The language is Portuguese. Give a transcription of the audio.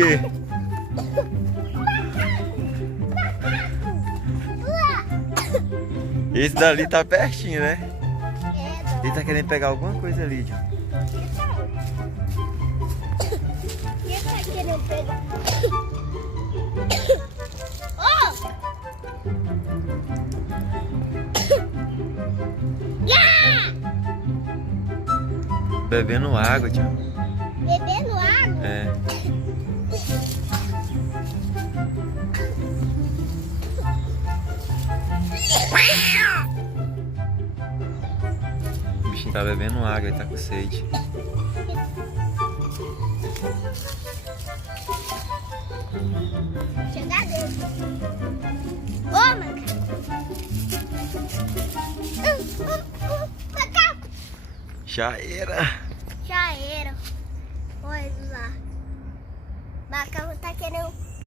quê? Esse dali tá pertinho, né? Ele tá querendo pegar alguma coisa ali, John. Quem tá querendo pegar? Bebendo água, John. Bebendo água? É. O bichinho tá bebendo água, ele tá com sede. Chegar dentro. Ô, macaco. Macaco. Já era. Já era. Olha lá. Macaco tá querendo